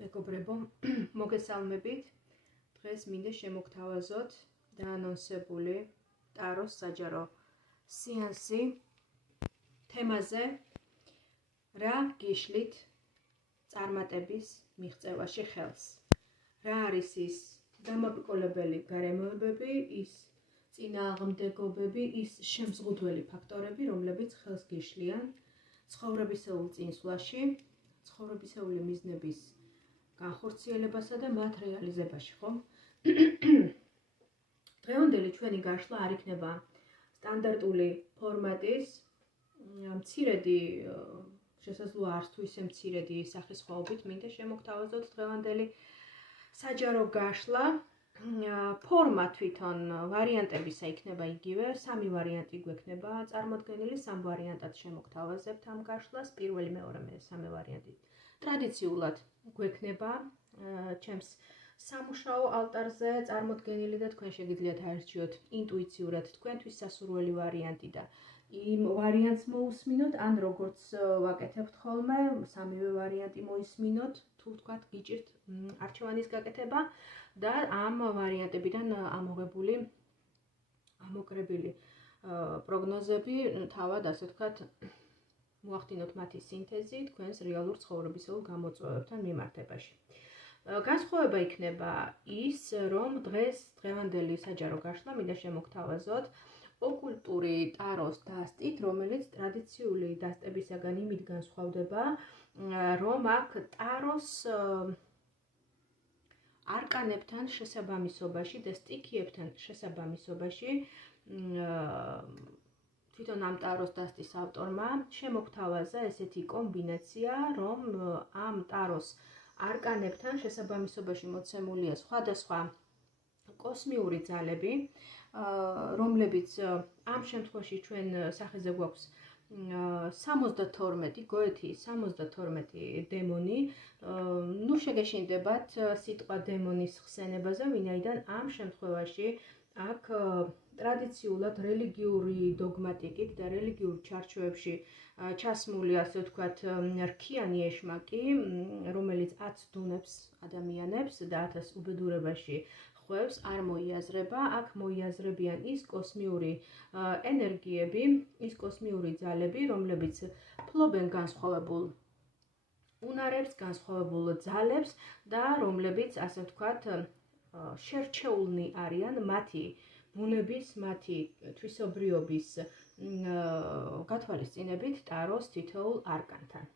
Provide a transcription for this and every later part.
მეგობრებო, მოგესალმებით. დღეს მინდა შემოგთავაზოთ დაანონსებული ტაროს საჯარო სეანსი თემაზე რა გიშლით წარმატების მიღწევაში ხელს. რა არის ის დამაბრკოლებელი გარემოებები, ის წინააღმდეგობები, ის შემზღუდველი ფაქტორები, რომლებიც ხელს გიშლიან ცხოვრებისეულ წინსვლაში, ცხოვრებისეული მიზნების განხორციელებასა და მათ რეალიზებაში, ხო? დღევანდელი ჩვენი გაშლა არ იქნება სტანდარტული ფორმატის, მცირედი, შესაძლოა არც თუ ისე მცირედი სახესხვაობით მინდა შემოგთავაზოთ დღევანდელი საჯარო გაშლა. ფორმა თვითონ ვარიანტებისა იქნება იგივე, სამი ვარიანტი გვექნება წარმოდგენილი, სამ ვარიანტად შემოგთავაზებთ ამ გაშლას, პირველი, მეორე, მესამე ვარიანტი. ტრადიციულად გვექნება ჩემს სამუშაო ალტარზე წარმოდგენილი და თქვენ შეგიძლიათ აერჩიოთ ინტუიციურად თქვენთვის სასურველი ვარიანტი და იმ ვარიანტს მოусმინოთ, ან როგორც ვაკეთებთ ხოლმე, სამივე ვარიანტი მოისმინოთ, თუ თქვათ გიჭირთ არჩევანის გაკეთება და ამ ვარიანტებიდან ამოღებული პროგნოზები თავად, ასე ვთქვათ, მოახდინოთ მათი სინთეზი თქვენს რეალურ ცხოვრებისეულ გამოწვევებთან მიმართებაში. განსხვავება იქნება ის, რომ დღევანდელი საჯარო გაშლა მინდა შემოგთავაზოთ ოკულტური ტაროს დასტით, რომელიც ტრადიციული დასტებისაგან იმით განსხვავდება, რომ აქ ტაროს არკანებთან შესაბამისობაში და სტიქიებთან შესაბამისობაში თვითონ ამ ტაროს დასტის ავტორმა შემოგთავაზა ესეთი კომბინაცია, რომ ამ ტაროს არკანებთან შესაბამისობაში მოცემულია სხვადასხვა კოსმიური ძალები, რომლებიც ამ შემთხვევაში ჩვენ სახეზე გვაქვს 72 გოეთის 72 დემონი. ნუ შეგეშინდებათ სიტყვა დემონის ხსენებაზე, ვინაიდან ამ შემთხვევაში აქ ტრადიციულად რელიგიური დოგმატიკით და რელიგიურ ჩარჩოებში ჩასმული, ასე ვთქვათ, რქიანი ეშმაკი, რომელიც 10 დუნებს ადამიანებს და 1000 უბედურებაში ხვევს, არ მოიაზრება. აქ მოიაზრებიან ის კოსმიური ენერგიები, ის კოსმიური ძალები, რომლებიც ფლობენ განსხვავებულ უნარებს, განსხვავებულ ძალებს და რომლებიც, ასე ვთქვათ, შერჩეულნი არიან მათი ბუნების, მათი თვისობრიობის გათვალისწინებით ტაროს თითოეულ არკანთან.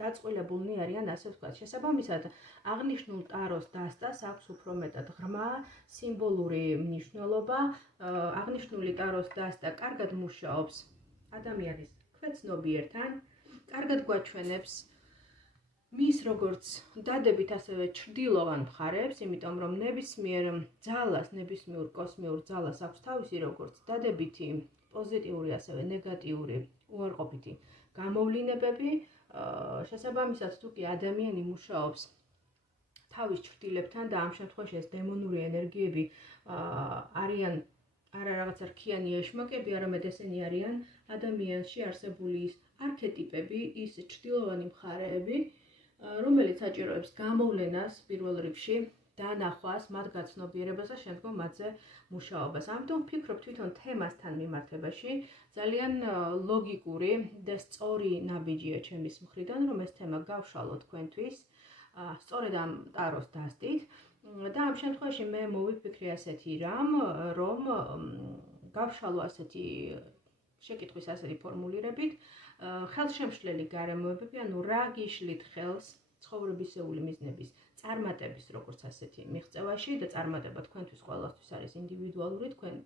დაწყვილებულნი არიან, ასე ვთქვათ, შესაბამისად აღნიშნულ ტაროს დასტას აქვს უფრო მეტად ღრმა სიმბოლური მნიშვნელობა. აღნიშნული ტაროს დასტა კარგად მუშაობს ადამიანის ქვეცნობიერთან, კარგად გვაჩვენებს მის როგორც დადებით, ასევე ჩრდილოვან მხარებს, იმიტომ რომ ნებისმიერ ძალას, ნებისმიერ კოსმიურ ძალას აქვს თავისი როგორც დადებითი, პოზიტიური, ასევე ნეგატიური, უარყოფითი გამოვლინებები. შესაბამისად, თუ კი ადამიანი მუშაობს თავის ჩრდილებთან და ამ შემთხვევაში ეს დემონური ენერგიები არიან არა რაღაცა რქიანი ეშმაკები, არამედ ესენი არიან ადამიანში არსებული ის არქეტიპები, ის ჩრდილოვანი მხარეები, რომელიც საჭიროებს გამოვლენას პირველ რიგში, დანახვას, მათ გაცნობიერებას და შემდგომ მათზე მუშაობას. ამიტომ ვფიქრობ თვითონ თემასთან მიმართებაში ძალიან ლოგიკური და სწორი ნაბიჯია ჩემის მხრიდან, რომ ეს თემა გავშალო თქვენთვის, სწორედ ამ ტაროს დასტით და ამ შემთხვევაში მე მოვიფიქრე ასეთი რამ, რომ გავშალო ასეთი შეკითხვის ასეთი ფორმულირებით, ხელშემშლელი გარემოებები, ანუ რა გიშლით ხელს ცხოვრებისეული მიზნების წარმატების როგორც ასეთი მიღწევაში და წარმატება თქვენთვის ყველასთვის არის ინდივიდუალური. თქვენ,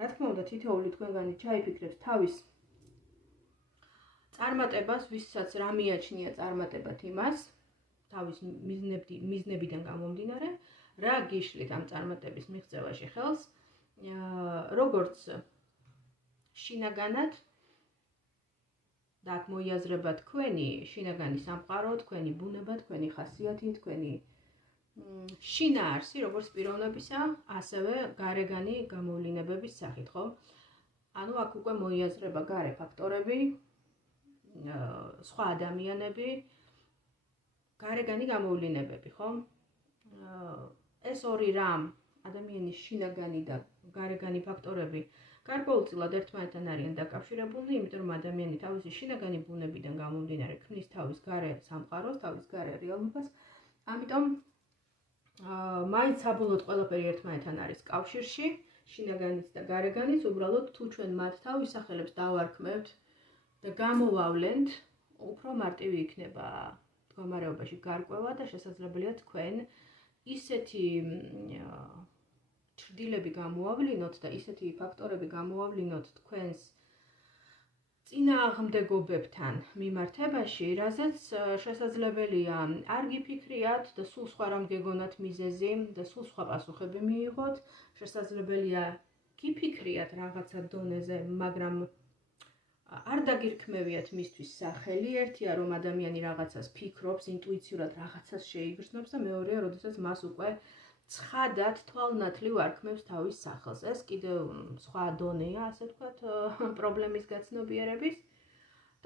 რა თქმა უნდა, თითოეული თქვენგანი ჩაიფიქრებს თავის წარმატებას, ვისაც რა მიაჩნია წარმატებად იმას, თავის მიზნებიდან გამომდინარე, რა გიშლით ამ წარმატების მიღწევაში ხელს, როგორც შინაგანად და აქ მოიაზრება თქვენი შინაგანი სამყარო, თქვენი ბუნება, თქვენი ხასიათი, თქვენი შინაარსი, როგორც პიროვნებისა, ასევე გარეგანი გამოვლინებების სახით, ხო? ანუ აქ უკვე მოიაზრება გარე ფაქტორები, სხვა ადამიანები, გარეგანი გამოვლინებები, ხო? ეს ორი რამ, ადამიანის შინაგანი და გარეგანი ფაქტორები გარკვეულწილად ერთმანეთთან არიან დაკავშირებულნი, იმიტომ რომ ადამიანი თავისი შინაგანი ბუნებიდან გამომდინარე ქმნის თავის გარე სამყაროს, თავის გარე რეალობას. ამიტომ მაინც საბოლოოდ ყველაფერი ერთმანეთთან არის კავშირში, შინაგანიც და გარეგანიც, უბრალოდ თუ ჩვენ მათ თავის სახელებს დავარქმევთ და გამოვავლენთ, უფრო მარტივი იქნება მდგომარეობაში გარკვევა და შესაძლებელია თქვენ ისეთი ჩრდილები გამოავლინოთ და ისეთი ფაქტორები გამოავლინოთ თქვენს წინააღმდეგობებთან მიმართებაში, რაზეც შესაძლებელია არ გიფიქრიათ და სულ სხვა რამ გეგონათ მიზეზი და სულ სხვა პასუხები მიიღოთ, შესაძლებელია გიფიქრიათ რაღაცა დონეზე, მაგრამ არ დაგირქმევიათ მისთვის სახელი, ერთია რომ ადამიანი რაღაცას ფიქრობს, ინტუიციურად რაღაცას შეიგრძნობს და მეორეა, როდესაც მას უკვე ცხადად თვალნათლივ არქმევს თავის სახელს. ეს კიდევ სხვა დონეა, ასე ვთქვათ, პრობლემის გაცნობიერების.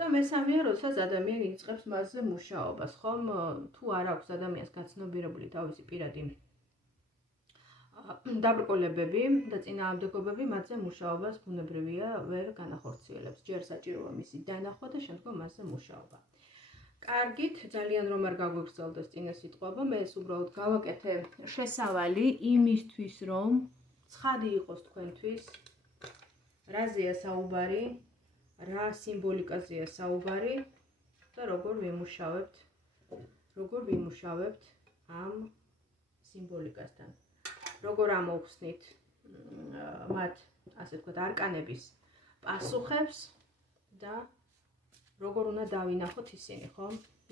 და მესამეა, როდესაც ადამიანი იწყებს მასზე მუშაობას, ხომ? თუ არ აქვს ადამიანს გაცნობიერებული თავისი პირადი დაბრკოლებები და წინააღმდეგობები, მათზე მუშაობას ბუნებრივია ვერ განახორციელებს. ჯერ საჭიროა მისი დანახვა და შემდგომ მასზე მუშაობა. კარგით, ძალიან რომ არ გაგვიგრძელდეს წინა სიტყვება, მე ეს უბრალოდ გავაკეთე შესავალი იმისთვის, რომ ცხადი იყოს თქვენთვის, რაზეა საუბარი, რა სიმბოლიკაზეა საუბარი და როგორ ვიმუშავებთ ამ სიმბოლიკასთან. როგორ ამოვხსნით მათ, ასე ვთქვათ, არკანების პასუხებს და როგორ უნდა დავინახოთ ისინი, ხო?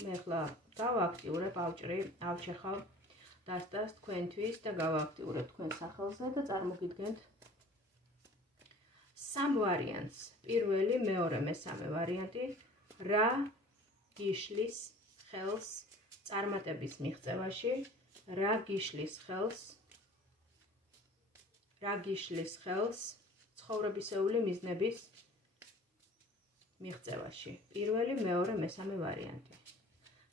მე ახლა გავაქტიურებ, ავჭრი, ავჩეხავ დასტას თქვენთვის და გავაქტიურებ თქვენ სახელზე და წარმოგიდგენთ სამ ვარიანტს. პირველი, მეორე, მესამე ვარიანტი, რა გიშლის ხელს წარმატების მიღწევაში, რა გიშლის ხელს ცხოვრებისეული მიზნების მიღწევაში. პირველი, მეორე, მესამე ვარიანტი.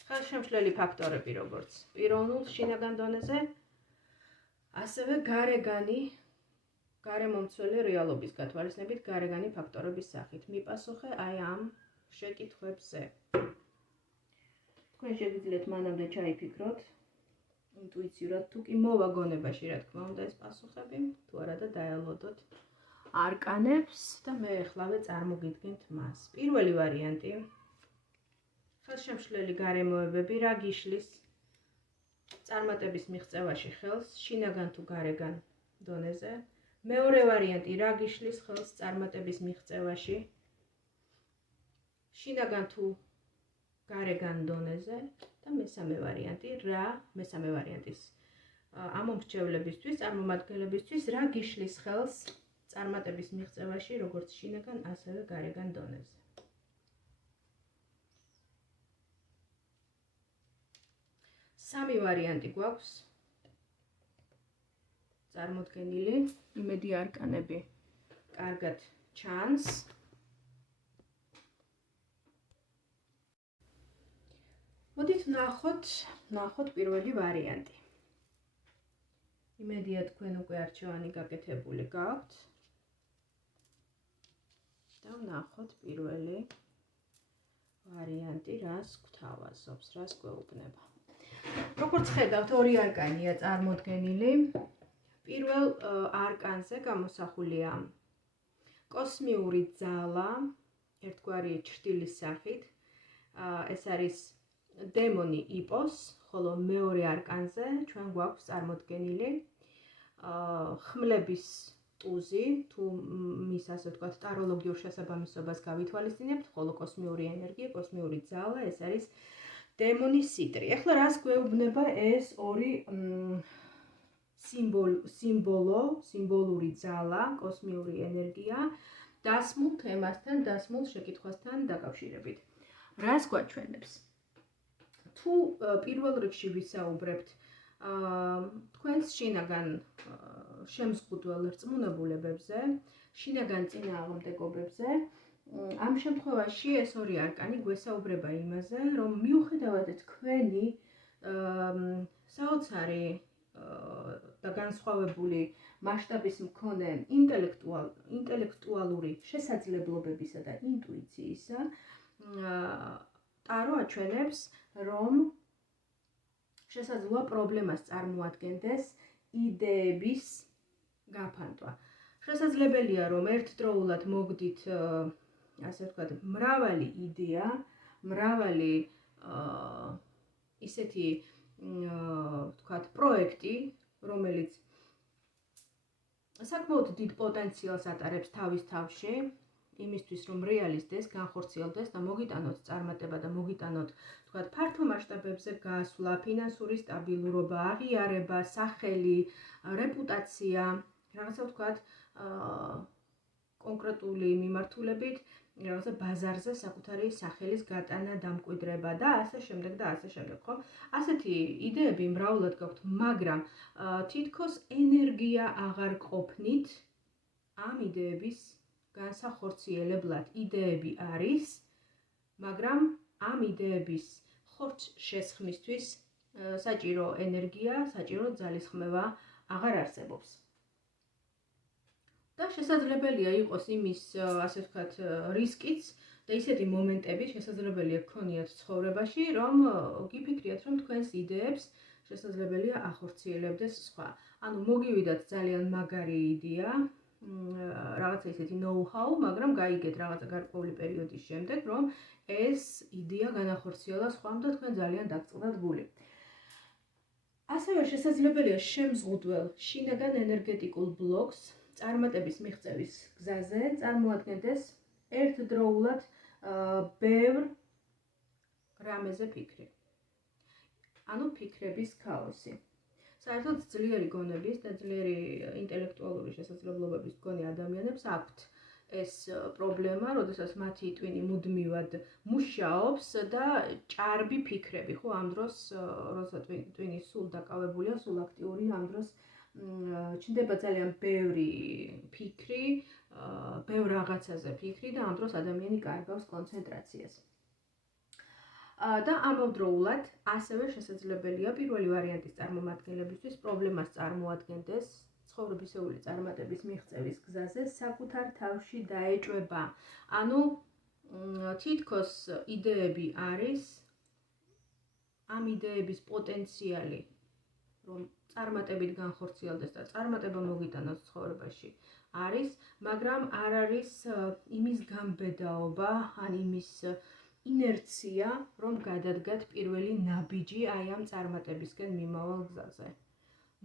ხელშემშლელი ფაქტორები, როგორც პიროვნულ შინაგან დონეზე, ასევე გარემომცველი რეალობის გათვალისწინებით გარეგანი ფაქტორების სახით. მიპასუხე აი ამ შეკითხვებზე. თქვენ შეგიძლიათ მანამდე ჩაიფიქროთ, ინტუიციურად თუ კი მოვა გონებაში, რა თქმა უნდა, ეს პასუხები, თუ არა და დაელოდოთ არკანებს და მე ახლავე წარმოგიდგენთ მას. პირველი ვარიანტი, ხელშემშლელი გარემოებები, რა გიშლის წარმატების მიღწევაში ხელს, შინაგან თუ გარეგან დონეზე. მეორე ვარიანტი, რა გიშლის ხელს წარმატების მიღწევაში, შინაგან თუ გარეგან დონეზე და მესამე ვარიანტის ამომრჩევლებისთვის, წარმომადგენლებისთვის, რა გიშლის ხელს წარმატების მიღწევაში, როგორც შინაგან, ასევე გარეგან დონეზე. სამი ვარიანტი გვაქვს წარმოდგენილი, იმედი არკანები კარგად ჩანს. მოდით ნახოთ პირველი ვარიანტი. იმედია თქვენ უკვე არჩევანი გაკეთებული გაქვთ. და ნახოთ პირველი ვარიანტი, რას გვთავაზობს, რას გვეუბნება. როგორც ხედავთ, ორი არკანია წარმოდგენილი. პირველ არკანზე გამოსახულია კოსმიური ძალა, ერთგვარი ჩრდილის სახით. ეს არის დემონი იპოს, ხოლო მეორე არკანზე ჩვენ გვაქვს წარმოდგენილი ხმლების ტუზი, თუ მის ასე ვთქვათ, ტაროლოგიურ შესაბამისობას გავითვალისწინებთ, ხოლო კოსმიური ენერგია, კოსმიური ძალა, ეს არის დემონი სიტრი. ახლა რას გვეუბნება ეს ორი სიმბოლური ძალა, კოსმიური ენერგია, დასმულ თემასთან, დასმულ შეკითხვასთან დაკავშირებით. რას გვაჩვენებს? თუ პირველ რიგში ვისაუბრებთ თქვენს შინაგან შემზღუდველ რწმუნებულებებზე, შინაგან წინააღმდეგობებზე, ამ შემთხვევაში ეს ორი არკანი გვესაუბრება იმაზე, რომ მიუხედავად თქვენი საოცარი და განსხვავებული მასშტაბის მქონე ინტელექტუალური შესაძლებლობებისა და ინტუიციისა ტარო აჩვენებს, რომ შესაძლოა პრობლემას წარმოადგენდეს იდეების გაფანტვა. შესაძლებელია, რომ ერთდროულად მოგდით, ასე ვთქვათ, მრავალი იდეა, მრავალი ისეთი ვთქვათ, პროექტი, რომელიც საკმაოდ დიდ პოტენციალს ატარებს თავის თავში, იმისთვის, რომ რეალიზდეს, განხორციელდეს და მოგიტანოთ წარმატება და მოგიტანოთ, ვთქვათ, ფართო მასშტაბებზე გასვლა, ფინანსური სტაბილურობა, აღიარება, სახელი, რეპუტაცია, რაღაცა ვთქვათ, კონკრეტული მიმართულებით, რაღაცა ბაზარზე საკუთარი სახელის გატანა, დამკვიდრება და ასე შემდეგ და ასე შემდეგ, ხო? ასეთი იდეები მრავლად გაქვთ, მაგრამ თითქოს ენერგია აღარ ყოფნით ამ იდეების განსახორციელებლად. იდეები არის, მაგრამ ამ იდეების ხორცს შესხმისთვის საჭირო ენერგია, საჭირო ძალისხმევა აღარ არსებობს. და შესაძლებელია იყოს იმის, ასე ვთქვათ, რისკიც და ისეთი მომენტები შესაძლებელია გქონიათ ცხოვრებაში, რომ გიფიქრიათ, რომ თქვენს იდეებს შესაძლებელია ახორციელებდეს სხვა. ანუ მოგივიდათ ძალიან მაგარი იდეა, რაღაცა ისეთი know-how, მაგრამ გაიგეთ რაღაცა გარკვეული პერიოდის შემდეგ, რომ ეს იდეა განახორციელა სხვამ და თქვენ ძალიან დაგწყდათ გული. ასევე შესაძლებელია შემზღუდველ შინაგან ენერგეტიკულ ბლოკს წარმატების მიღწევის გზაზე წარმოადგენდეს ერთდროულად ბევრ რამეზე ფიქრი. ანუ ფიქრების ქაოსი. საერთოდ ძლიერი გონების და ძლიერი ინტელექტუალური შესაძლებლობების მქონე ადამიანებს აქვთ ეს პრობლემა, როდესაც მათი ტვინი მუდმივად მუშაობს და ჭარბი ფიქრები, ხო, ამ დროს, როცა ტვინი სულ დაკავებულია, სულ აქტიური, ამ დროს ჩნდება ძალიან ბევრი ფიქრი, ბევრ რაღაცაზე ფიქრი და ამ დროს ადამიანი კარგავს კონცენტრაციას. და ამავდროულად ასევე შესაძლებელია პირველი ვარიანტის წარმომადგენლებისთვის პრობლემას წარმოადგენდეს ცხოვრებისეული წარმატების მიღწევის გზაზე საკუთარ თავში დაეჭვება. ანუ თითქოს იდეები არის, ამ იდეების პოტენციალი, რომ წარმატებით განხორციელდეს და წარმატება მოგიტანოს ცხოვრებაში არის, მაგრამ არ არის იმის გამბედაობა, ან იმის ინერცია, რომ გადადგათ პირველი ნაბიჯი აი ამ წარმატებისკენ მიმავალ გზაზე.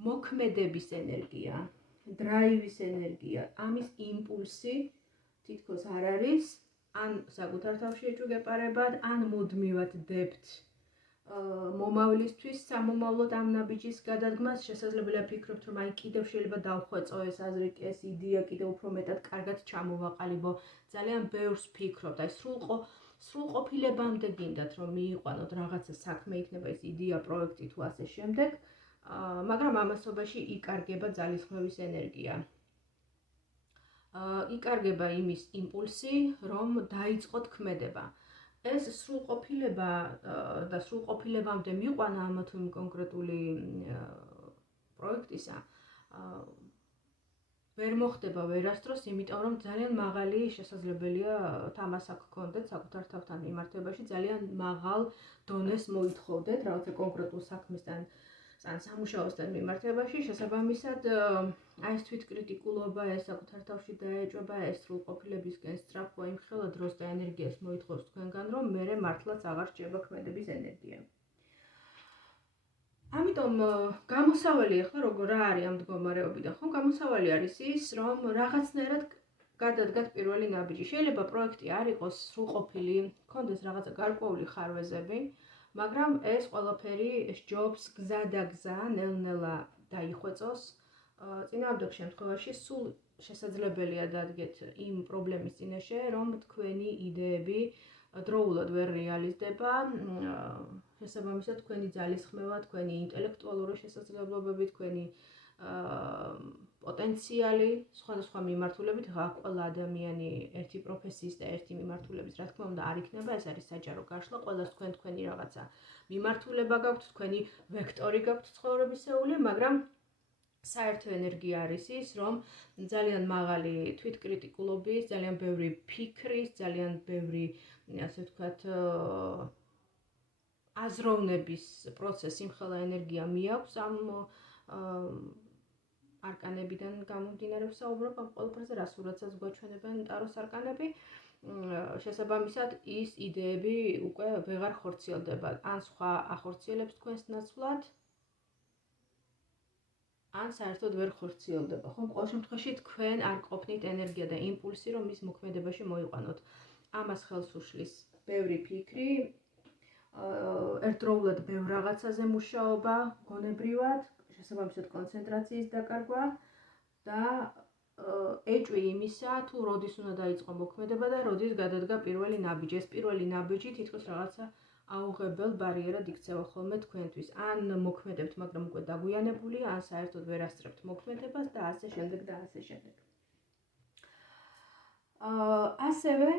მოქმედების ენერგია, დრაივის ენერგია, ამის იმპულსი თითქოს არ არის, ან საკუთარ თავში ეჭვგეპარებად, ან მუდმივად დებთ მომავლისთვის, სამომავლოდ ამ ნაბიჯის გადადგმას. შესაძლებელია ფიქრობთ, რომ აი კიდევ შეიძლება დავხვეწო ეს აზრი, ეს იდეა კიდევ უფრო მეტად კარგად ჩამოვაყალიბო. ძალიან ბევრს ფიქრობთ, აი სრულყოფილებამდე გინდათ, რომ მიიყვანოთ რაღაცა საქმე, იქნება ეს იდეა, პროექტი თუ ასე შემდეგ, მაგრამ ამასობაში იკარგება ძალისხმევის ენერგია. იკარგება იმის იმპულსი, რომ დაიწყოთ ქმედება. ეს სრულყოფილება და სრულყოფილებამდე მიყვანა ამა თუ იმ კონკრეტული პროექტისა ვერ მოხდება ვერასდროს, იმიტომ რომ ძალიან მაღალი შესაძლებელია თამას აქ გქონდეთ საკუთარ თავთან მიმართებაში, ძალიან მაღალ დონეს მოითხოვდეთ რაღაცა კონკრეტულ საქმისთან ან სამუშაოსთან მიმართებაში, შესაბამისად აი ეს თვითკრიტიკულობა, ეს საკუთარ თავში დაეჭვება, ეს სრულყოფილებისკენ სწრაფვა იმხელა დროს და ენერგიას მოითხოვს თქვენგან, რომ მერე მართლაც აღარ რჩება ქმედების ენერგია. ამიტომ გამოსავალი ახლა როგორ რა არის ამ მდგომარეობიდან, ხო? გამოსავალი არის ის, რომ რაღაცნაირად გადადგათ პირველი ნაბიჯი. შეიძლება პროექტი არ იყოს სრულყოფილი, გქონდეს რაღაცა გარკვეული ხარვეზები, მაგრამ ეს ყველაფერი სჯობს გზა და გზა, ნელ-ნელა დაიხვეწოს. წინააღმდეგ შემთხვევაში სულ შესაძლებელია დადგეთ იმ პრობლემის წინაშე, რომ თქვენი იდეები დროულად ვერ რეალიზდება, შესაბამისად თქვენი ძალისხმევა, თქვენი ინტელექტუალური შესაძლებლობები, თქვენი პოტენციალი სხვადასხვა მიმართულებით, ხა ყველა ადამიანი ერთი პროფესიის და ერთი მიმართულების, რა თქმა უნდა, არ იქნება, ეს არის საჯარო გაშლა, ყველას თქვენი რაღაცა მიმართულება გაქვთ, თქვენი ვექტორი გაქვთ ცხოვრებისეული, მაგრამ საერთო ენერგია არის ის, რომ ძალიან მაღალი თვითკრიტიკულობის, ძალიან ბევრი ფიქრის, ძალიან ბევრი, ასე ვთქვათ, აზროვნების პროცესი, იმხელა ენერგია მიაქვს ამ არკანებიდან გამომდინარე ვსაუბრობ ამ ყველაფერზე, რა სურათსაც გვაჩვენებენ ტაროს არკანები. შესაბამისად, ის იდეები უკვე ვეღარ ხორციელდება, ან სხვა ახორციელებს თქვენს ნაცვლად, ან საერთოდ ვერ ხორციელდება. ხო, ყოველ შემთხვევაში თქვენ არ ყოფნით ენერგია და იმპულსი, რომ მის მოქმედებაში მოიყვანოთ. ამას ხელს უშლის ბევრი ფიქრი, ერთდროულად ბევრ რაღაცაზე მუშაობა, გონებრივად, შესაბამისად კონცენტრაციის დაკარგვა და ეჭვი იმისა, თუ როდის უნდა დაიწყო მოქმედება და როდის გადადგა პირველი ნაბიჯი. ეს პირველი ნაბიჯი თითქოს რაღაცა აუღებელ ბარიერად იქცევა ხოლმე თქვენთვის. ან მოქმედებთ, მაგრამ უკვე დაგვიანებულია, ან საერთოდ ვერ ასწრებთ მოქმედებას და ასე შემდეგ და ასე შემდეგ. ასევე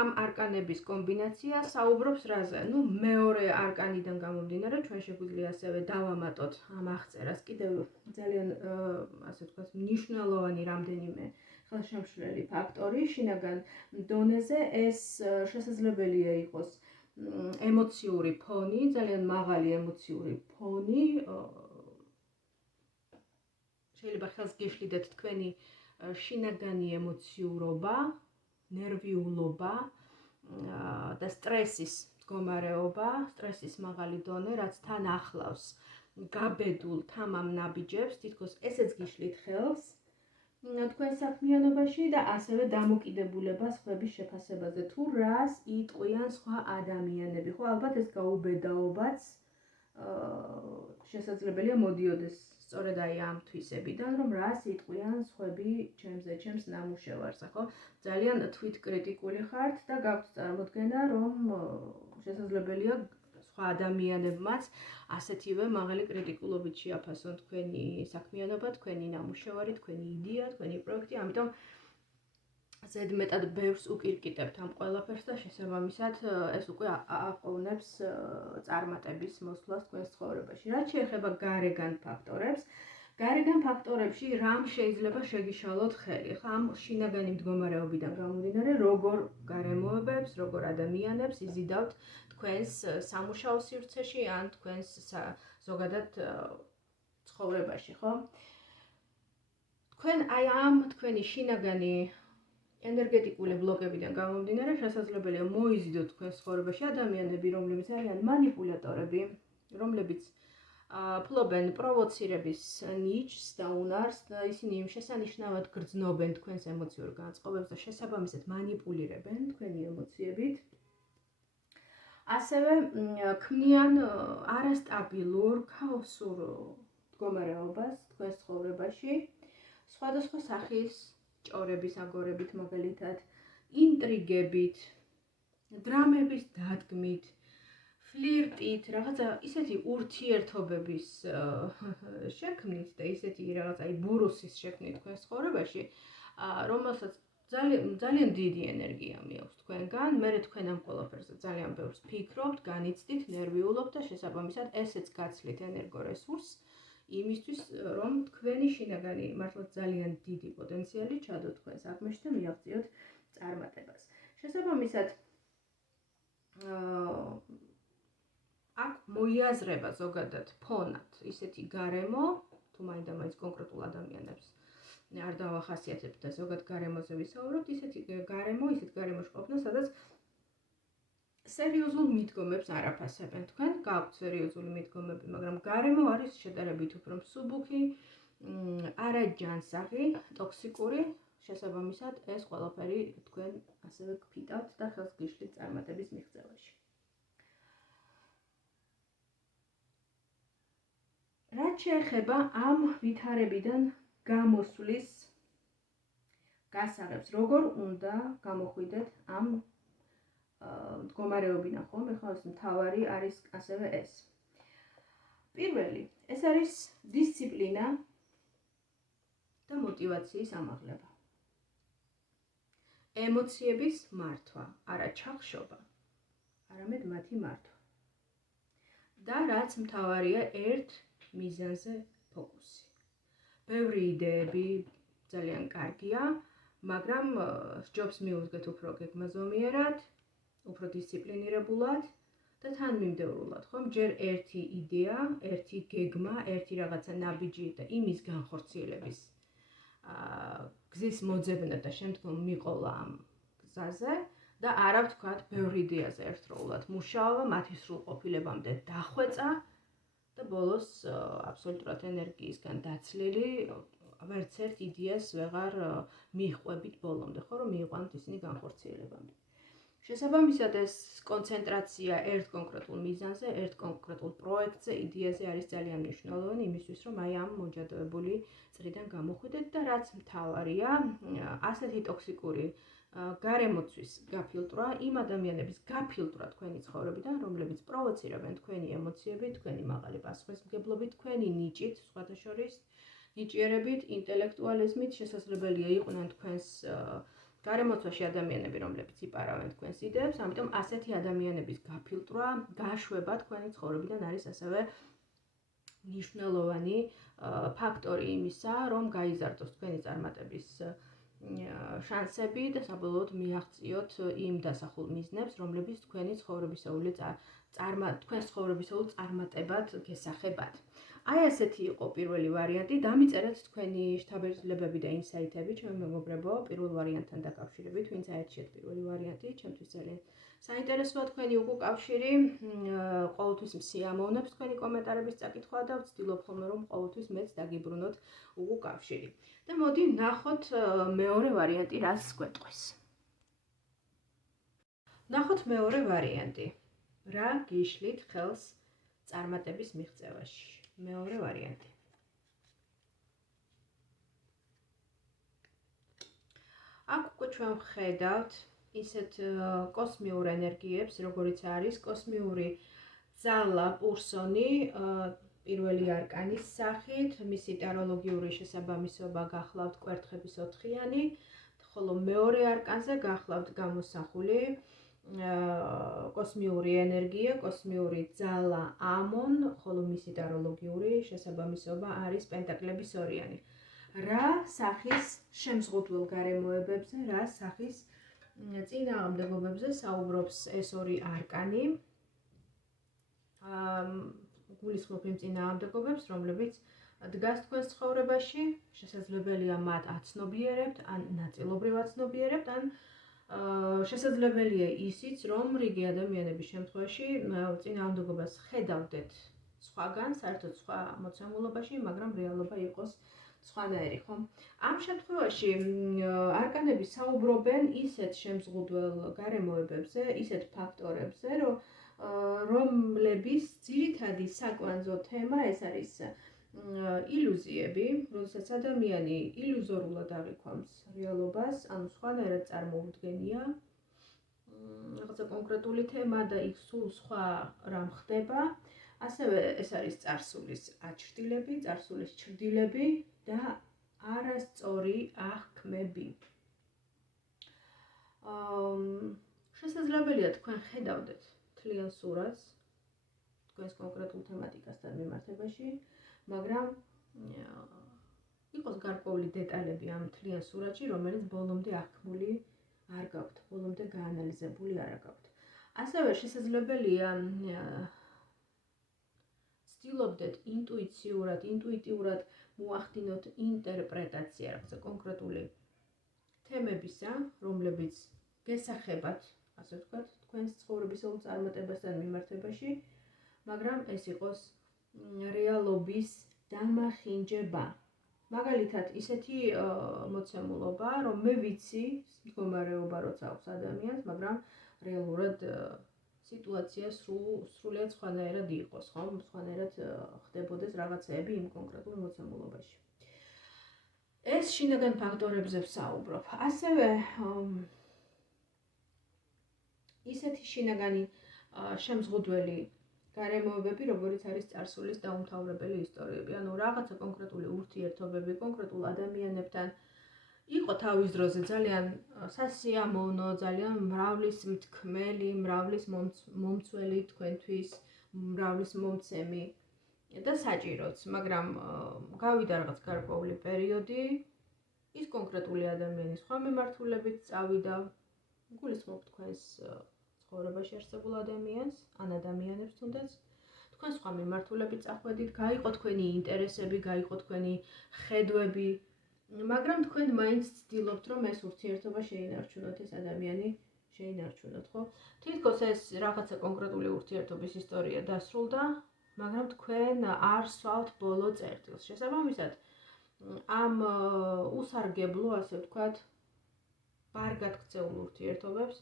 ამ არკანების კომბინაცია საუბრობს რაზე? ნუ მეორე არკანიდან გამომდინარე, ჩვენ შეგვიძლია ასევე დავამატოთ ამ აღწერას კიდევ ძალიან ასე ვთქვათ, მნიშვნელოვანი რამდენიმე ხელშემშლელი ფაქტორი შინაგან დონეზე. ეს შესაძლებელია იყოს ემოციური ფონი, ძალიან მაღალი ემოციური ფონი. შეიძლება ხელს გეშლიდეთ თქვენი შინაგანი ემოციურობა, ნერვიულობა და სტრესის მდგომარეობა, სტრესის მაღალი დონე, რაც თან ახლავს გაბედულ თამამ ნაბიჯებს, თითქოს ესეც გიშლით ხელს თქვენ საქმიანობაში და ასევე დამოკიდებულება სხვების შეფასებაზე, თუ რას იტყვიან სხვა ადამიანები. ხო, ალბათ ეს გაუბედაობაც შესაძლებელია მოდიოდეს სწორედ აი ამ თვისებიდან, რომ რას იტყვიან სხვები ჩემზე, ჩემს ნამუშევარზე, ხო? ძალიან თვითკრიტიკული ხართ და გაქვთ წარმოდგენა, რომ შესაძლებელია სხვა ადამიანებმაც ასეთივე მაღალი კრიტიკულობით შეაფასონ თქვენი საქმიანობა, თქვენი ნამუშევარი, თქვენი იდეა, თქვენი პროექტი, ამიტომ ზედმეტად ბევრს უკირკიტებთ ამ ყველაფერს და შესაბამისად ეს უკვე აყოვნებს წარმატების მოსვლას თქვენს ცხოვრებაში. რაც შეეხება გარეგან ფაქტორებს, გარეგან ფაქტორებში რამ შეიძლება შეგიშალოთ ხელი? ხა ამ შინაგანი მდგომარეობიდან გამომდინარე, როგორ გარემოებებს, როგორ ადამიანებს იზიდავთ თქვენს სამუშაო სივრცეში ან თქვენს ზოგადად ცხოვრებაში, ხო? თქვენ აი ამ თქვენი შინაგანი ენერგეტიკული ბლოკებიდან გამომდინარე, შესაძლებელია მოიზიდოთ თქვენს ცხოვრებაში ადამიანები, რომლებიც არიან მანიპულატორები, რომლებიც ფლობენ პროვოცირების ნიჭს და უნარს და ისინი იმ შესანიშნავად გრძნობენ თქვენს ემოციურ განწყობებს და შესაბამისად მანიპულირებენ თქვენი ემოციებით. ასევე ქმნიან არასტაბილურ, ქაოსურ მდგომარეობას თქვენს ცხოვრებაში, სხვადასხვა სახის ჭორების აგორებით, მაგალითად, ინტრიგებით, დრამების დადგმით, ფლირტით, რაღაცა ისეთი ურთიერთობების შექმნით და ისეთი რაღაცა ბურუსის შექმნით თქვენს ცხოვრებაში, რომელსაც ძალიან დიდი ენერგია მიაქვს თქვენგან, მერე თქვენ ამ ყველაფერზე ძალიან ბევრს ფიქრობთ, განიცდით, ნერვიულობთ და შესაბამისად ესეც გაცლით ენერგორესურსს იმისთვის, რომ თქვენი შინაგანი მართლა ძალიან დიდი პოტენციალი ჩადოთ თქვენ საქმეში და მიაღწიოთ წარმატებას. შესაბამისად, აქ მოიაზრება ზოგადად ფონად ისეთი გარემო, თუ მაინდა-მაინც კონკრეტულ ადამიანებს არ დავახასიათებთ და ზოგადად გარემოზე ვისაუბრებთ, ისეთი გარემოში ყოფნა, სადაც სერიოზულ მიდგომებს არ აფასებენ. თქვენ გაქვთ სერიოზული მიდგომები, მაგრამ გარემო არის შედარებით უფრო მსუბუქი, არაჯანსაღი, ტოქსიკური, შესაბამისად ეს ყველაფერი თქვენ ასევე გფიტავთ და ხელს გიშლით წარმატების მიღწევაში. რაც შეეხება ამ ვითარებიდან გამოსვლის გასაღებს, როგორ უნდა გამოხვიდეთ ამ მდგომარეობიდან, ხო? მე ხალხს მთავარი არის ასევე ეს. პირველი, ეს არის დისციპლინა და მოტივაციის ამაღლება. ემოციების მართვა, არა ჩახშობა, არამედ მათი მართვა. და რაც მთავარია, ერთ მიზანზე ფოკუსი. ბევრი იდეები ძალიან კარგია, მაგრამ სჯობს მიუძღეთ უფრო გეგმაზომიერად, უფრო დისციპლინირებულად და თანმიმდევრულად, ხომ? ჯერ ერთი იდეა, ერთი გეგმა, ერთი რაღაცა ნაბიჯი და იმის განხორციელების გზის მოძებნა და შემდგომ მიყოლა ამ გზაზე და არა ვთქვათ, ბევრი იდეაზე ერთდროულად მუშაობა, მათი სრულყოფილებამდე დახვეწა და ბოლოს აბსოლუტურად ენერგიისგან დაცლილი ვერც ერთ იდეას ვეღარ მიჰყვებით ბოლომდე, ხო რომ მიიყვანთ ისინი განხორციელებამდე. შესაბამისად ეს კონცენტრაცია ერთ კონკრეტულ მიზანზე, ერთ კონკრეტულ პროექტზე, იდეაზე არის ძალიან მნიშვნელოვანი იმისთვის, რომ აი ამ მოჯადოებული წრიდან გამოხვიდეთ და რაც მთავარია, ასეთი ტოქსიკური გარემოცვის გაფილტრვა, იმ ადამიანების გაფილტრვა თქვენი ცხოვრებიდან, რომლებიც პროვოცირებენ თქვენი ემოციები, თქვენი მაღალი პასუხისმგებლობით, თქვენი ნიჭით, სხვათა შორის, ნიჭიერებით, ინტელექტუალიზმით შესაძლებელია იყვნენ თქვენს გარემოცვაში ადამიანები, რომლებიც იპარავენ თქვენს იდეებს, ამიტომ ასეთი ადამიანების გაფილტრვა, გაშვება თქვენი ცხოვრებიდან არის ასევე მნიშვნელოვანი ფაქტორი იმისა, რომ გაიზარდოს თქვენი წარმატების შანსები და საბოლოოდ მიაღწიოთ იმ დასახულ მიზნებს, რომლებიც თქვენი ცხოვრებისეული თქვენს ცხოვრებისეულ წარმატებად გესახებათ. აი ასეთი იყო პირველი ვარიანტი, დამიწერეთ თქვენი შთაბეჭდილებები და ინსაიტები, ჩემი მეგობრებო, პირველ ვარიანტთან დაკავშირებით, ვინც აერჩიეთ პირველი ვარიანტი, ჩემთვის ძალიან საინტერესოა თქვენი უკავშირი, ყოველთვის მსიამოვნებს თქვენი კომენტარების წაკითხვა და ვცდილობ ხოლმე რომ ყოველთვის მეც დაგიბრუნოთ უკავშირი. და მოდი ვნახოთ მეორე ვარიანტი რას გვეტყვის. ვნახოთ მეორე ვარიანტი. რა გიშლით ხელს წარმატების მიღწევაში? მეორე ვარიანტი. აქ უკვე ჩვენ ვხედავთ ისეთ კოსმიურ ენერგიებს, როგორიც არის კოსმიური ძალა პურსონი პირველი არკანის სახით, მისი ტაროლოგიური შესაბამისობა გახლავთ კვერთხების 4-იანი, ხოლო მეორე არკანზე გახლავთ გამოსახული კოსმიური ენერგია, კოსმიური ძალა ამონ, ხოლო მისი ტაროლოგიური შესაბამისობა არის პენტაკლების 2-იანი. რა სახის შემზღუდველ გარემოებებზე, რა სახის წინააღმდეგობებზე საუბრობს ეს ორი არკანი? გულისხმობ იმ წინააღმდეგობებს, რომლებიც დგას თქვენს ცხოვრებაში, შესაძლებელია მათ აცნობიერებთ, ან ნაწილობრივ აცნობიერებთ, ან შესაძლებელია ისიც, რომ რიგი ადამიანების შემთხვევაში წინააღმდეგობას ხედავდეთ სხვაგან, საერთოდ სხვა მოცემულობაში, მაგრამ რეალობა იყოს სხვანაირი, ხო? ამ შემთხვევაში არკანები საუბრობენ ისეთ შემზღუდველ გარემოებებზე, ისეთ ფაქტორებზე, რომლების ძირითადი საკვანძო თემა ეს არის ილუზიები, როდესაც ადამიანი ილუზორულად აღიქვამს რეალობას, ანუ სხვანაირად წარმოუდგენია რაღაცა კონკრეტული თემა და იქ სულ სხვა რამ ხდება. ასევე ეს არის წარსულის აჩრდილები, წარსულის ჩრდილები და არასწორი აღქმები. შესაძლებელია თქვენ ხედავდეთ თლიან სურათს თქვენს კონკრეტულ თემატიკასთან მიმართებაში, მაგრამ იყოს გარკვეული დეტალები ამ თლიან სურათში, რომელიც ბოლომდე აღქმული არ გაქვთ, ბოლომდე გაანალიზებული არ გაქვთ. ასევე შესაძლებელია ცდილობდეთ ინტუიტიურად მოახდინოთ ინტერპრეტაცია რაღაცა კონკრეტული თემებისა, რომლებიც გესახებათ, ასე ვთქვათ, თქვენს ცხოვრებისეულ წარმატებასთან მიმართებაში, მაგრამ ეს იყოს რეალობის დამახინჯება. მაგალითად, ისეთი მოცემულობა, რომ მე ვიცი მდგომარეობა როცა აქვს ადამიანს, მაგრამ რეალურად სიტუაცია სრულიად სხვანაირად იყოს, ხო? სხვანაირად ხდებოდეს რაღაცეები იმ კონკრეტულ მოცემულობაში. ეს შინაგან ფაქტორებზე ვსაუბრობ. ასევე ისეთი შინაგანი შემზღუდველი გარემოებები, როგორც არის წარსულის დაუმთავრებელი ისტორიები, ანუ რაღაცა კონკრეტული ურთიერთობები კონკრეტულ ადამიანებთან იყო თავის დროზე ძალიან სასიამოვნო, ძალიან მრავლის მთქმელი, მრავლის მომცველი თქვენთვის, მრავლის მომცემი და საჭიროც, მაგრამ გავიდა რაღაც გარკვეული პერიოდი, ის კონკრეტული ადამიანი სხვა მიმართულებით წავიდა, გულისხმობ თქვენს ცხოვრებაში არსებულ ადამიანს, ან ადამიანებს თუნდაც, თქვენ სხვა მიმართულებით წახვედით, გაიყო თქვენი ინტერესები, გაიყო თქვენი ხედვები, მაგრამ თქვენ მაინც ცდილობთ, რომ ეს ურთიერთობა შეინარჩუნოთ, ეს ადამიანი შეინარჩუნოთ, ხო? თითქოს ეს რაღაცა კონკრეტული ურთიერთობის ისტორია დასრულდა, მაგრამ თქვენ არ სვავთ ბოლო წერტილს. შესაბამისად, ამ უსარგებლო, ასე ვთქვათ, კარგად ქცეულ ურთიერთობებს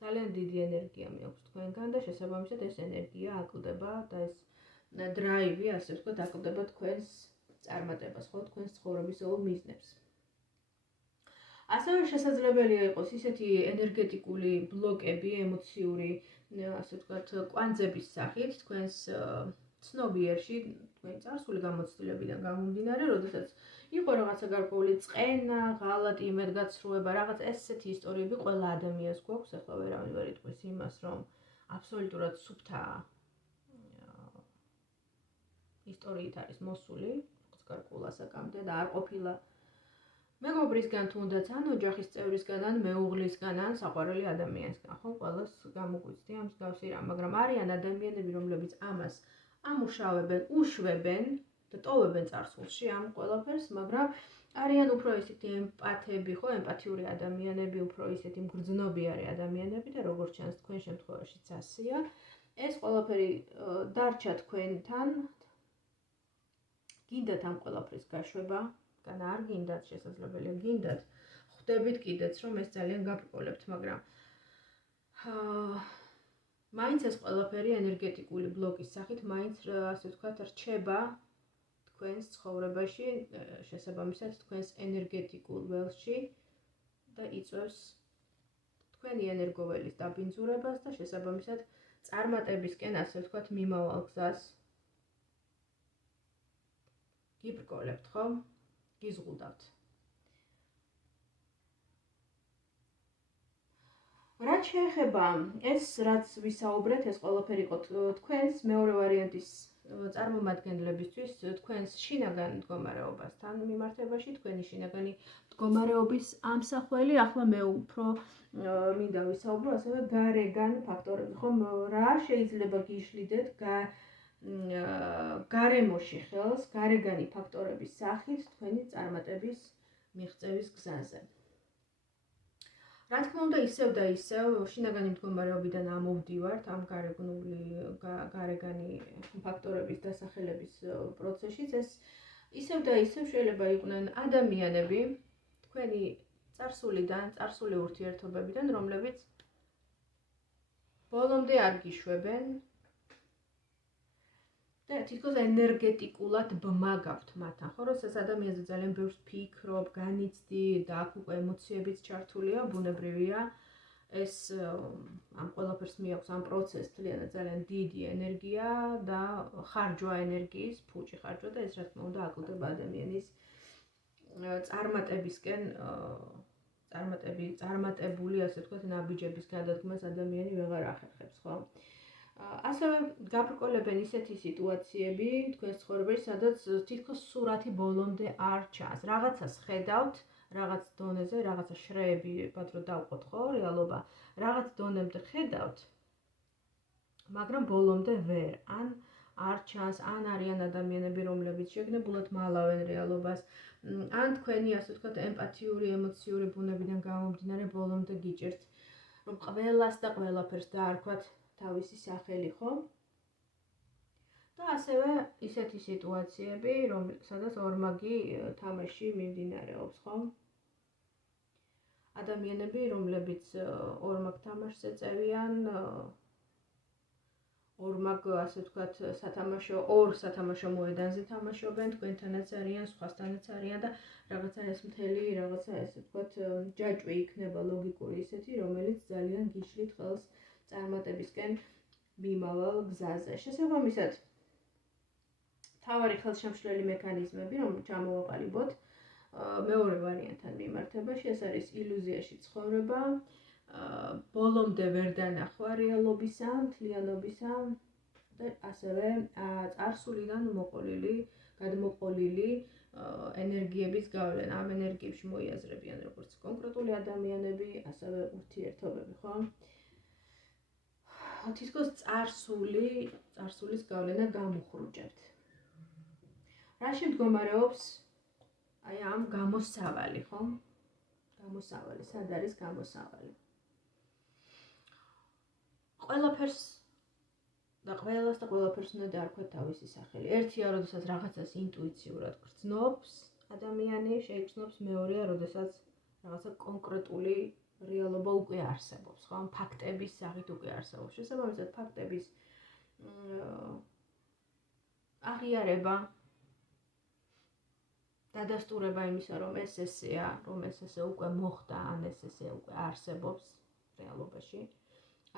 ძალიან დიდი ენერგია მეაქვს თქვენგან და შესაბამისად ეს ენერგია აკლდება და ეს დრაივი, ასე ვთქვათ, აკლდება თქვენს წარმატებას, ხო, თქვენს ცხოვრებისეულ მიზნებს. ასევე შესაძლებელია იყოს ისეთი ენერგეტიკული ბლოკები, ემოციური, ასე ვთქვათ, კვანძების სახით თქვენს ცნობიერში, თქვენი წარსული გამოცდილებიდან გამომდინარე, როდესაც იყო რაღაცა გარკვეული წყენა, ღალატი, იმედგაცრუება, რაღაც ესეთი ისტორიები ყველა ადამიანს გვაქვს, ახლა ვერავინ ვერ იტყვის იმას, რომ აბსოლუტურად სუფთა ისტორიით არის მოსული, გარკვეულ ასაკამდე და არ ყოფილა მეგობრისგან თუნდაც ან ოჯახის წევრისგან, ან მეუღლისგან, ან საყვარელი ადამიანისგან, ხო, ყველას გამოგვიცდი ამ მსგავსი რამ, მაგრამ არიან ადამიანები, რომლებიც ამას ამუშავებენ, უშვებენ და ტოვებენ წარსულში ამ ყველაფერს, მაგრამ არიან უფრო ისეთი ემპათები, ხო, ემპათიური ადამიანები, უფრო ისეთი მგრძნობიარე ადამიანები და როგორც ჩანს თქვენ შემთხვევაშიც ასეა, ეს ყველაფერი დარჩა თქვენთან, გინდათ ამ ყველაფრის გაშვება, ან არ გინდათ, შესაძლებელია გინდათ, ხვდებით კიდეც, რომ ეს ძალიან გაბრკოლებთ, მაგრამ მაინც ეს ყველაფერი ენერგეტიკული ბლოკის სახით მაინც, ასე ვთქვათ, რჩება თქვენს ცხოვრებაში, შესაბამისად თქვენს ენერგეტიკულ ველში და იწვევს თქვენი ენერგოველის დაბინძურებას და შესაბამისად წარმატებისკენ, ასე ვთქვათ, მიმავალ გზას გიბრკოლებთ, ხო? გიზღუდავთ. რაც შეეხება ეს, რაც ვისაუბრეთ, ეს ყველაფერი იყო თქვენს მეორე ვარიანტის წარმომადგენლებისთვის, თქვენს შინაგან მდგომარეობასთან მიმართებაში, თქვენი შინაგანი მდგომარეობის ამსახველი, ახლა მე უფრო მინდა ვისაუბრო ასევე გარეგან ფაქტორები, ხომ რა შეიძლება გიშლიდეთ გარემოში ხელს, გარეგანი ფაქტორების სახით თქვენი წარმატების მიღწევის გზაზე. რა თქმა უნდა, ისევ და ისევ შინაგანი მდგომარეობიდან ამოვდივართ ამ გარეგანი ფაქტორების დასახელების პროცესშიც, ეს ისევ და ისევ შეიძლება იყვნენ ადამიანები თქვენი წარსული ურთიერთობებიდან, რომლებიც ბოლომდე არ გიშვებენ და თითქოს ენერგეტიკულად ბმა გაქვთ მათთან, ხო, როდესაც ადამიანზე ძალიან ბევრს ფიქრობ, განიცდი და აქ უკვე ემოციებიც ჩართულია, ბუნებრივია, ეს ამ ყველაფერს მიაქვს ამ პროცესს ძალიან დიდი ენერგია და ხარჯვა ენერგიის, ფუჭი ხარჯვა და ეს რა თქმა უნდა აკლდება ადამიანის წარმატებული, ასე ვთქვათ, ნაბიჯების გადადგმას ადამიანი ვეღარ ახერხებს, ხო? ასევე გაბრკოლებენ ისეთი სიტუაციები თქვენს ცხოვრებაში, სადაც თითქოს სურათი ბოლომდე არ ჩანს. რაღაცას ხედავთ, რაღაც დონეზე, რაღაცა შრეები, ბატრო დავყოთ, ხო, რეალობა. რაღაც დონემდე ხედავთ, მაგრამ ბოლომდე ვერ, ან არ ჩანს, ან არიან ადამიანები, რომლებიც შეგნებულად მალავენ რეალობას, ან თქვენი, ასე ვთქვათ, ემპათიური, ემოციური ბუნებიდან გამომდინარე ბოლომდე გიჭირთ, რომ ყველას და ყველაფერს დაარქვათ თავისი სახელი, ხო? და ასევე ისეთი სიტუაციები, სადაც ორმაგი თამაში მიმდინარეობს, ხო? ადამიანები, რომლებიც ორმაგ თამაშს ეწევიან, ორმაგ, ასე ვთქვათ, ორ სათამაშო მოედანზე თამაშობენ, თქვენთანაც არიან, სხვასთანაც არიან და რაღაცა ეს მთელი, რაღაცა, ესე ვთქვათ, ჯაჭვი იქნება ლოგიკური ისეთი, რომელიც ძალიან გიშლით ხელს წარმატებისკენ მიმავალ გზაზე. შესაბამისად, თავარი ხელშემშლელი მექანიზმები, რომ ჩამოვაყალიბოთ მეორე ვარიანტთან მიმართებაში, ეს არის ილუზიაში ცხოვრება, ბოლომდე ვერ დანახვა რეალობისა, მთლიანობისა და ასევე წარსულიდან გადმოყოლილი ენერგიების გავლენა. ამ ენერგიებში მოიაზრებიან როგორც კონკრეტული ადამიანები, ასევე ურთიერთობები, ხო? თითქოს წარსულის გავლენა გამუხრუჭებთ. რაში მდგომარეობს ამ გამოსავალი, ხო? გამოსავალი, სად არის გამოსავალი? ყველაფერს და ყველაფერს უნდა დაარქვათ თავისი სახელი. ერთია, როდესაც რაღაცას ინტუიციურად გრძნობს ადამიანი, შეიგრძნობს, მეორეა, როდესაც რაღაცა კონკრეტული რეალობა უკვე არსებობს, ხო? ფაქტების სახით უკვე არსებობს. შესაბამისად, ფაქტების აღიარება, დადასტურება იმისა, რომ ეს ესეა, რომ ეს ესე უკვე მოხდა, ან ეს ესე უკვე არსებობს რეალობაში,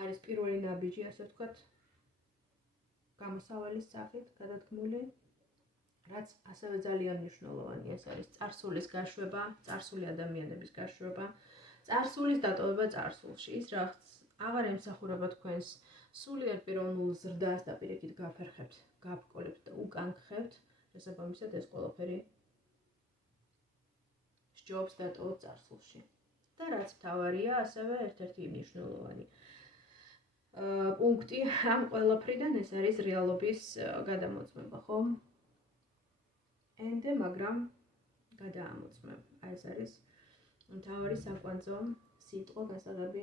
არის პირველი ნაბიჯი, ასე ვთქვათ, გამოსავალის სახით გადადგმული, რაც ასევე ძალიან მნიშვნელოვანია. ეს არის წარსულის გაშვება, წარსული ადამიანების გაშვება, წარსულის დატოვება წარსულში. ის რაც აღარ ემსახურება თქვენს სულიერ პიროვნულ ზრდას და პირიქით გაფერხებთ, გაბრკოლებთ და უკანხებთ, შესაბამისად ეს ყველაფერი სჯობს დატოვოთ წარსულში. და რაც მთავარია, ასევე ერთ-ერთი მნიშვნელოვანი პუნქტი ამ ყველაფრიდან ეს არის რეალობის გადამოწმება, ხო? ენდე, მაგრამ გადაამოწმებ. ეს არის მთავარი საკვანძო სიტყვა გასაღები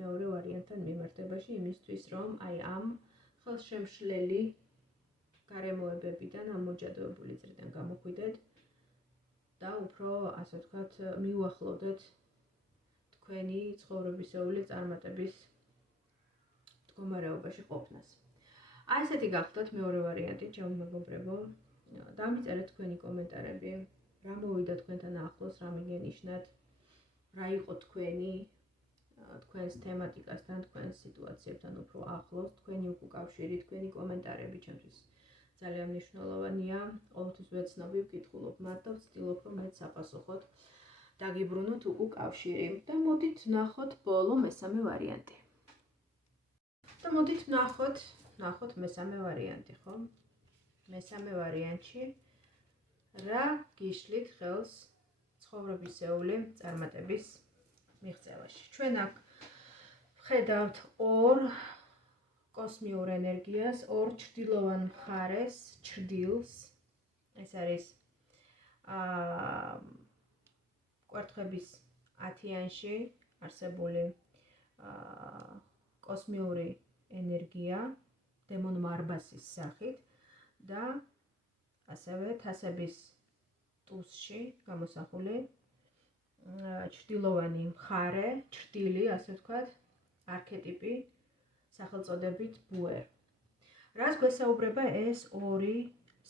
მეორე ვარიანტთან მიმართებაში იმისთვის, რომ ამ ხელშემშლელი გარემოებებიდან, ამ მოჯადოებული წრიდან გამოხვიდეთ და უფრო, ასე ვთქვათ, მიუახლოვდეთ თქვენი ცხოვრებისეული წარმატების მდგომარეობაში ყოფნას. ესეთი გახლდათ მეორე ვარიანტი, ჩემო მეგობრებო. დამიწერეთ თქვენი კომენტარები, რა მოვიდა თქვენთან ახლოს, რა მიგენიშნათ, რა იყო თქვენს თემატიკასთან, თქვენს სიტუაციებთან უფრო ახლოს, თქვენი უკავშირი, თქვენი კომენტარები ჩემთვის ძალიან მნიშვნელოვანია. ყოველთვის ვეცნობი, ვკითხულობ მათ და ვცდილობ, რომ მეც საპასუხოდ დაგიბრუნოთ უკავშირი. და მოდით ვნახოთ ბოლო მესამე ვარიანტი. და მოდით ვნახოთ მესამე ვარიანტი, ხო? მესამე ვარიანტში რა გიშლით ხელს ცხოვრებისეული წარმატების მიღწევაში. ჩვენ აქ ვხედავთ ორ კოსმიურ ენერგიას, ორ ჩრდილოვან მხარეს, ჩრდილს. ეს არის კვერთხების 10-იანში არსებული კოსმიური ენერგია, დემონ მარბასის სახით და ასევე თასების ტუსში გამოსახული ჩრდილოვანი მხარე, ჩრდილი, ასე ვთქვათ, არქეტიპი სახელწოდებით ბუერ. რას გვესაუბრება ეს ორი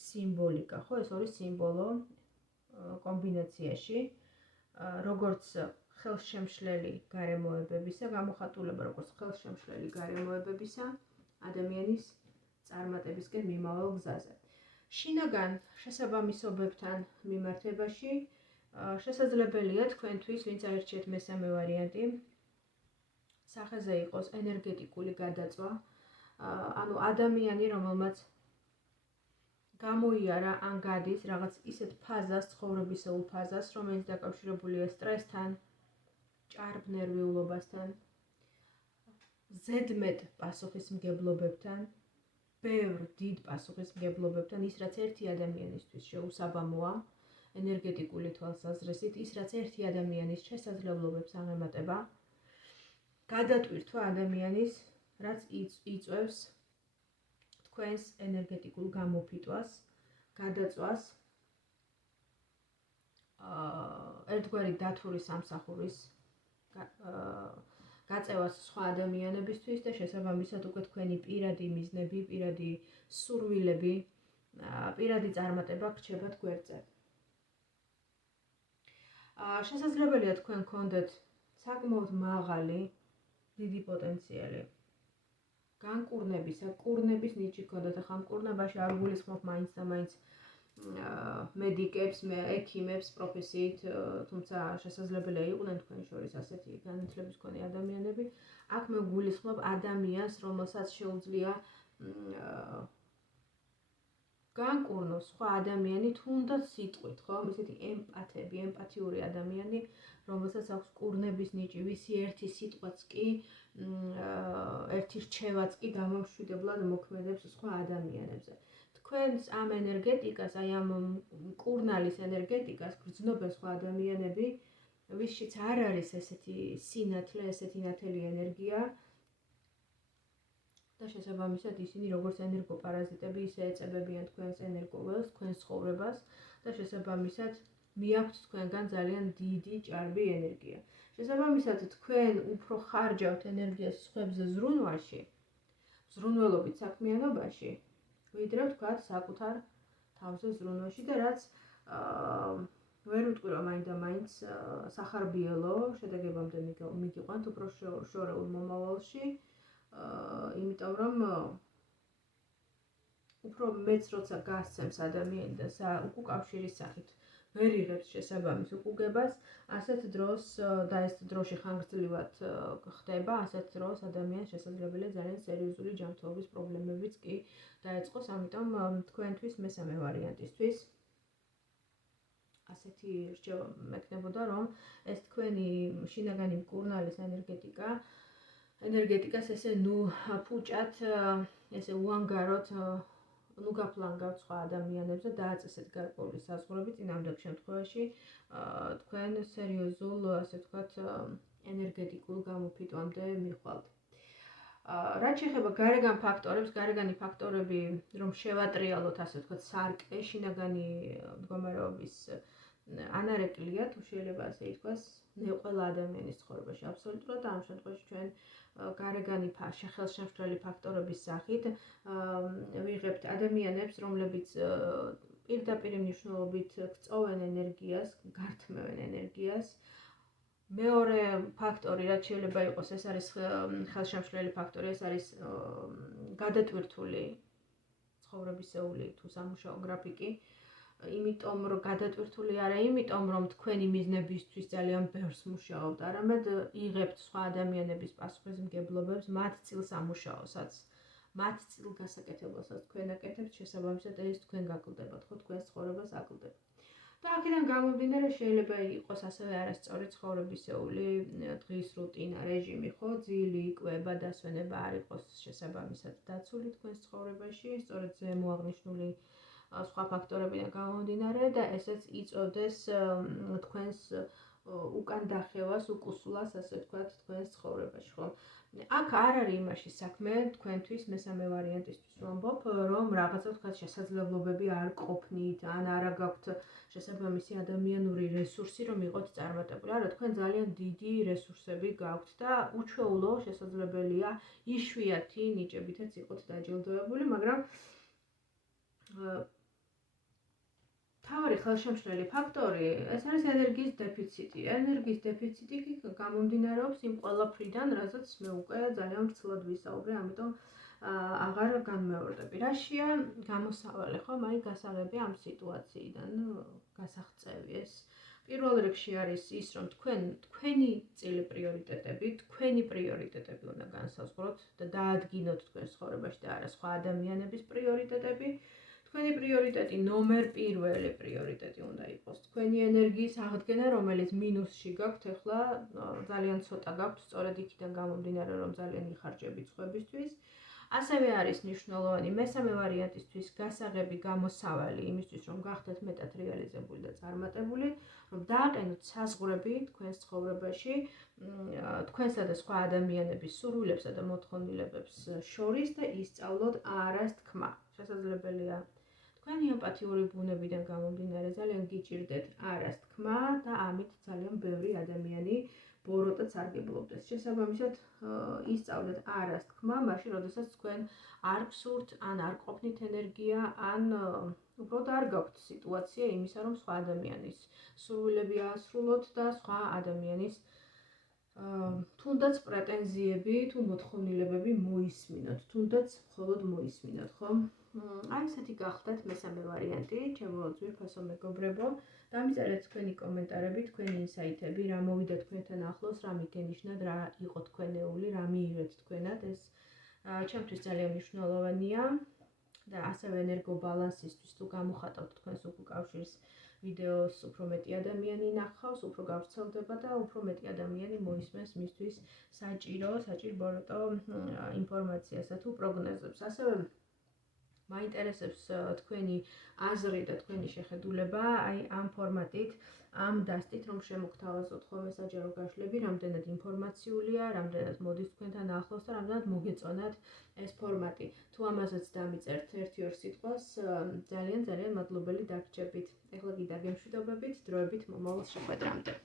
სიმბოლიკა, ხო? ეს ორი სიმბოლო კომბინაციაში, როგორც ხელშემშლელი გარემოებებისა, გამოხატულება როგორც ხელშემშლელი გარემოებებისა ადამიანის წარმატებისკენ მიმავალ გზაზე. შინაგან შესაბამისობებთან მიმართებაში შესაძლებელია თქვენთვის, ვინც აირჩიეთ მესამე ვარიანტი, სახეზე იყოს ენერგეტიკული გადაწვა, ანუ ადამიანი, რომელმაც გამოიარა ან გადის რაღაც ისეთ ფაზას, ცხოვრებისეულ ფაზას, რომელიც დაკავშირებულია სტრესთან, ჭარბ ნერვიულობასთან, ზედმეტ პასუხისმგებლობებთან, ბევრ დიდ პასუხისმგებლობებთან, ის რაც ერთი ადამიანისთვის შეუსაბამოა, ენერგეტიკული თვალსაზრისით, ის რაც ერთი ადამიანის შესაძლებლობებს აღემატება, გადატვირთვა ადამიანის, რაც იწვევს თქვენს ენერგეტიკულ გამოფიტვას, გადაწვას, ერთგვარი დათვური სამსახურის გაწევას სხვა ადამიანებისთვის და შესაბამისად უკვე თქვენი პირადი მიზნები, პირადი სურვილები, პირადი წარმატება გრჩებათ გვერდზე. შესაძლებელია თქვენ გქონდეთ საკმაოდ მაღალი, დიდი პოტენციალი განკურნებისა, კურნების ნიჭი გქონდათ. ახლა ამ კურნებაში არ გულისხმობ მაინც და მაინც მედიკებს, ექიმებს პროფესიით, თუმცა შესაძლებელია იყვნენ თქვენ შორის ასეთი განათლების მქონე ადამიანები. აქ მე გულისხმობ ადამიანს, რომელსაც შეუძლია განკურნოს სხვა ადამიანი თუნდაც სიტყვით, ხო? ისეთი ემპათები, ემპათიური ადამიანი, რომელსაც აქვს კურნების ნიჭი, ვისი ერთი სიტყვაც კი, ერთი რჩევაც კი დამამშვიდებლად მოქმედებს სხვა ადამიანებზე. თქვენს ამ ენერგეტიკას, აი ამ კურნალის ენერგეტიკას გრძნობენ სხვა ადამიანები, ვისშიც არ არის ესეთი სინათლე, ესეთი ნათელი ენერგია. და შესაბამისად ისინი როგორც ენერგოპარაზიტები ისე ეწებებიან თქვენს ენერგოველს, თქვენს ცხოვრებას და შესაბამისად მიაქვთ თქვენგან ძალიან დიდი ჭარბი ენერგია. შესაბამისად თქვენ უფრო ხარჯავთ ენერგიას სხვებზე ზრუნვაში, ზრუნველობით საქმიანობაში, ვიდრე ვთქვათ საკუთარ თავზე ზრუნვაში და რაც ვერ ვიტყვი რომ მაინც სახარბიელო შედეგებამდე მიგიყვანთ უფრო შორეულ მომავალში. იმიტომ რომ უფრო მეც როცა გასცემს ადამიანი და უკავშირის სახით ვერ იღებს შესაბამის უკუგებას, ასეთ დროს და ეს დროში ხანგრძლივად ხდება, ასეთ დროს ადამიანს შესაძლებელია ძალიან სერიოზული ჯანმრთელობის პრობლემებიც კი დაეწყოს, ამიტომ თქვენთვის მესამე ვარიანტისთვის ასეთი რჩევა მექნებოდა, რომ ეს თქვენი შინაგანი მკურნალის ენერგეტიკას ესე ფუჭად, ესე უანგაროთ, გაფლანგავთ სხვა ადამიანებზე და დააწესეთ გარკვეული საზღვრები, წინამორბედ შემთხვევაში თქვენ სერიოზულ, ასე ვთქვათ, ენერგეტიკულ გამოფიტვამდე მიხვალთ. რაც შეეხება გარეგან ფაქტორებს, გარეგანი ფაქტორები, რომ შევატრიალოთ, ასე ვთქვათ, სარკე, შინაგანი მდგომარეობის ანარეკლია, თუ შეიძლება ასე ითქვას, ყველა ადამიანის ცხოვრებაში აბსოლუტურად, ამ შემთხვევაში ჩვენ გარეგანი ხელშემშლელი ფაქტორების სახით ვიღებთ ადამიანებს, რომლებიც პირდაპირ მნიშვნელობით გწოვენ ენერგიას, გართმევენ ენერგიას. მეორე ფაქტორი, რაც შეიძლება იყოს, ეს არის ხელშემშლელი ფაქტორი, ეს არის გადატვირთული ცხოვრებისეული თუ სამუშაო გრაფიკი. იმიტომ რომ გადატვირთული არა იმიტომ რომ თქვენი მიზნებისთვის ძალიან ბევრს მუშაობთ, არამედ იღებთ სხვა ადამიანების პასუხისმგებლობებს მათ წილ სამუშაოსაც, მათ წილ გასაკეთებელსაც თქვენ აკეთებთ, შესაბამისად ეს თქვენ გაკლდებათ, ხო, თქვენს ცხოვრებას აკლდებთ. და აქედან გამომდინარე შეიძლება იყოს ასევე არასწორი ცხოვრებისეული დღის რუტინა, რეჟიმი, ხო, ძილი, იკვება, დასვენება არ იყოს შესაბამისად დაცული თქვენს ცხოვრებაში, სწორედ ზემო აღნიშნული სხვა ფაქტორებიდან გამომდინარე და ესეც იწოდეს თქვენს უკან დახევას, უკუსულას, ასე ვთქვათ, თქვენს ცხოვრებაში, ხო? აქ არ არის იმაში საქმე თქვენთვის მესამე ვარიანტისთვის ვამბობ, რომ რაღაცა ვთქვათ შესაძლებლობები არ ყოფნით, ან არა გაქვთ შესაბამისი ადამიანური რესურსი, რომ იყოთ წარმატებული. არა, თქვენ ძალიან დიდი რესურსები გაქვთ და უჩვეულო შესაძლებელია იშვიათი ნიჭებითაც იყოთ დაჯილდოებული, მაგრამ თავარი ხელშემშლელი ფაქტორი, ეს არის ენერგიის დეფიციტი. ენერგიის დეფიციტი გამომდინარეობს იმ ყველაფრიდან, რასაც მე უკვე ძალიან მცლად ვისაუბრე, ამიტომ აღარ განმეორდები. რაშია გამოსავალი, ხო, მაინც გასაღები ამ სიტუაციიდან, გასაღწევი ეს. პირველ რიგში არის ის, რომ თქვენი წილი პრიორიტეტები, თქვენი პრიორიტეტები უნდა განსაზღვროთ და დაადგინოთ თქვენ ცხოვრებაში და არა სხვა ადამიანების პრიორიტეტები. თქვენი პრიორიტეტი ნომერ პირველი პრიორიტეტი უნდა იყოს თქვენი ენერგიის აღდგენა, რომელიც მინუსში გაქვთ, ახლა ძალიან ცოტა გაქვთ, სწორედ იქიდან გამომდინარე, რომ ძალიან იხარჯებით სხვებისთვის. ასევე არის მნიშვნელოვანი მესამე ვარიანტისთვის გასაღები გამოსავალი იმისთვის, რომ გახდეთ მეტად რეალიზებული და წარმატებული, რომ დააყენოთ საზღვრები თქვენს ცხოვრებაში, თქვენსა და სხვა ადამიანების სურვილებსა და მოთხოვნილებებს შორის და ისწავლოთ არას თქმა. შესაძლებელია თქვენი ემპათიური ბუნებიდან გამომდინარე ძალიან გიჭირდეთ არას თქმა და ამით ძალიან ბევრი ადამიანი ბოროტად სარგებლობდეს. შესაბამისად ისწავლეთ არას თქმა, მაშინ როდესაც თქვენ არ გსურთ, ან არ ყოფნით ენერგია, ან უბრალოდ არ გაქვთ სიტუაცია იმისა, რომ სხვა ადამიანის სურვილები აასრულოთ და სხვა ადამიანის თუნდაც პრეტენზიები თუ მოთხოვნილებები მოისმინოთ, თუნდაც მხოლოდ მოისმინოთ, ხო? აი ესეთი გახლდათ მესამე ვარიანტი, ჩემო ძვირფასო მეგობრებო. დამიწერეთ თქვენი კომენტარები, თქვენი ინსაიტები, რა მოვიდა თქვენთან ახლოს, რა მიგენიშნათ, რა იყო თქვენეული, რა მიიღეთ თქვენად, ეს ჩემთვის ძალიან მნიშვნელოვანია და ასევე ენერგობალანსისთვის თუ გამოხატავთ თქვენს უკავშირს ვიდეოს უფრო მეტი ადამიანი ნახავს, უფრო გავრცელდება და უფრო მეტი ადამიანი მოისმენს მისთვის საჭირო ინფორმაციასა თუ პროგნოზებს. ასევე მაინტერესებს თქვენი აზრი და თქვენი შეხედულება აი ამ ფორმატით, ამ დასტით, რომ შემოგთავაზოთ ხოლმე საჯარო გაშლები, რამდენად ინფორმაციულია, რამდენად მოდის თქვენთან ახლოს და რამდენად მოგეწონათ ეს ფორმატი. თუ ამაზეც დამიწერთ 1-2 სიტყვას, ძალიან მადლობელი დაგრჩებით. ეხლა კიდე გემშვიდობებით, დროებით მომავალ შეხვედრამდე.